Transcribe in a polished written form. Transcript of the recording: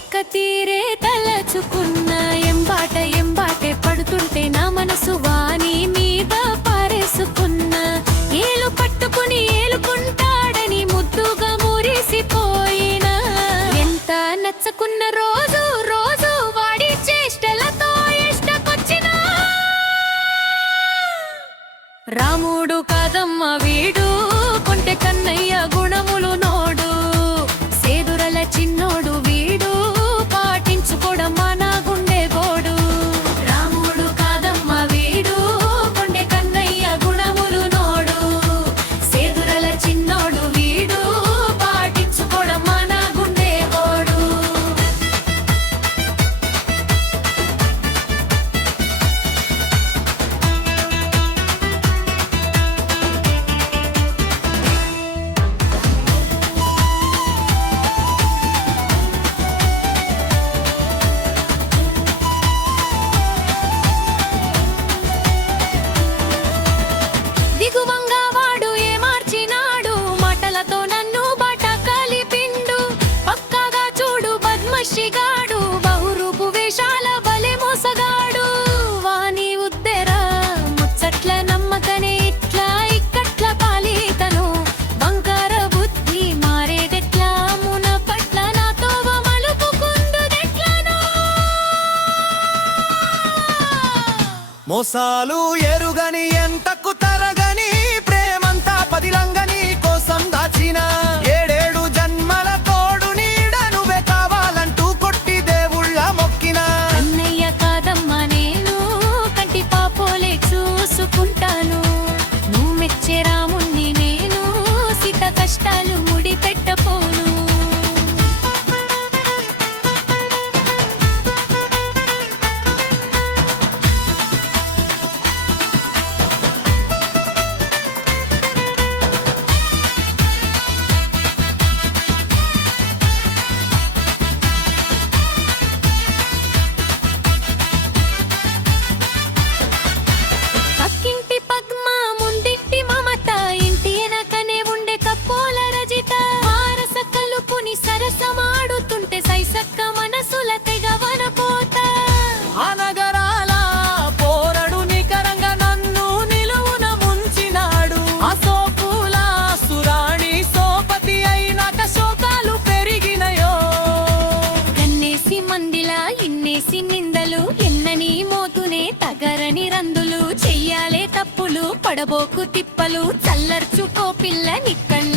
ఒక్క తీరే తలచుకున్న ఎంబాటే పడుతుంటే నా మనసు వాని మీద పారేసుకున్న ఏలు పట్టుకుని ఏలుకుంటాడని ముద్దుగా మురిసిపోయిన ఎంత నచ్చకున్న రోజు రోజు వాడి చేష్టలతో ఇష్టకొచ్చిన రాముడు కాదమ్మ వీడు కొంటె కన్నయ్య గుణములు నోడు సేదురల చిన్నోడు వీడు పాటించుకోవడం మన గుండె గోడు రాముడు కాదమ్మ వీడు కొంటె కన్నయ్య గుణములు నోడు సేదురల చిన్నోడు వీడు పాటించుకోవడం మన గుండె గోడు దిగువంగా వాడు ఏ మార్చినాడు మాటలతో నన్ను బాట కలిపిండు పక్కాగా చూడు బద్మషిగాడు బహురూపు వేషాల బలే మోసగాడు వాని ఉద్దెర ముచ్చట్ల నమ్మకనే ఇట్లా ఇక్కట్ల పాలితను బంగార బుద్ధి మారేదెట్లా మున పట్ల నాతో మలుపుకుందుదెట్లను మోసాలు ఎరుగని ఎంతకు తరగని ప్రేమంతా పదిలంగని కోసం దాచిన ఏడేడు జన్మల తోడు నీడ నువ్వే కావాలంటూ కొట్టి దేవుళ్ళ మొక్కిన అన్నయ్య కాదమ్మ నేను కంటి పాపోలే చూసుకుంటాను నువ్వు మెచ్చే రాముణ్ణి నేను సీత కష్టాలు ముడి పెట్టపోను పక్కింటి పద్మ ముందింటి మమత ఇంటి వెనకనే ఉండే కప్పోల రజిత మారస కలుపుని సరసమాడుతుంటే సైసక్క మనసుల తెగవనపోత ఆ నగరాల పోరడు నికరంగా నన్ను నిలువున ముంచినాడు ఆ సోపుల సురాణి సోపతి అయినాక శోకాలు పెరిగినయో కన్నేసి మందిలా ఇన్నేసి నిందలు ఎన్నని మోతునే తగరని రందులు చెయ్యాలే తప్పులు పడబోకు తిప్పలు చల్లర్చుకో పిల్ల నిక్కళ్ళ